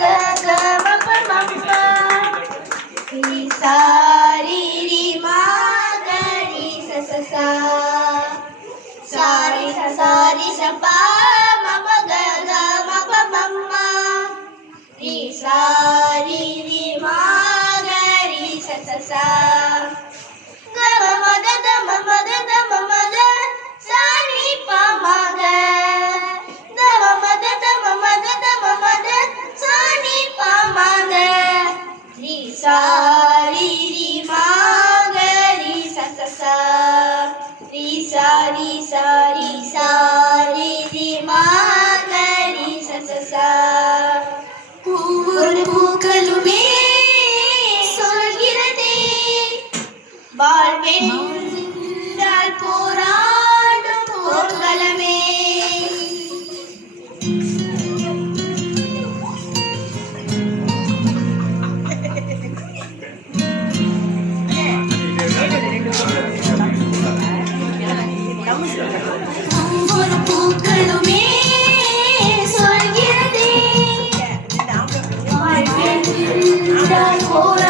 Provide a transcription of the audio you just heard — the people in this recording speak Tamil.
க க ம ப ம ப ரி சா ரி ரி மா க ரி ச ச சா சா ரி ச ப ம ப க க ம ப ம ம ரி சா ரி ரி மா க ரி ச ச சா க ம ம த த ம ம த த ம ம த சா ரி ப ம க த ம ம த த ம ம த த ம ம த சா ரி ப ம க ரி சா ரி ரி மா க ரி ச ச சா ரி சா ரி சா ரி சா ரி ரி மா க ரி ச ச சா ஒவ்வொரு பூக்களுமே சொல்கிறதே வாழ்வென்றால் போராடும் போர்க்களமே ஒவ்வொரு பூக்களுமே சொல்கிறதே வாழ்வென்றால் போராடும்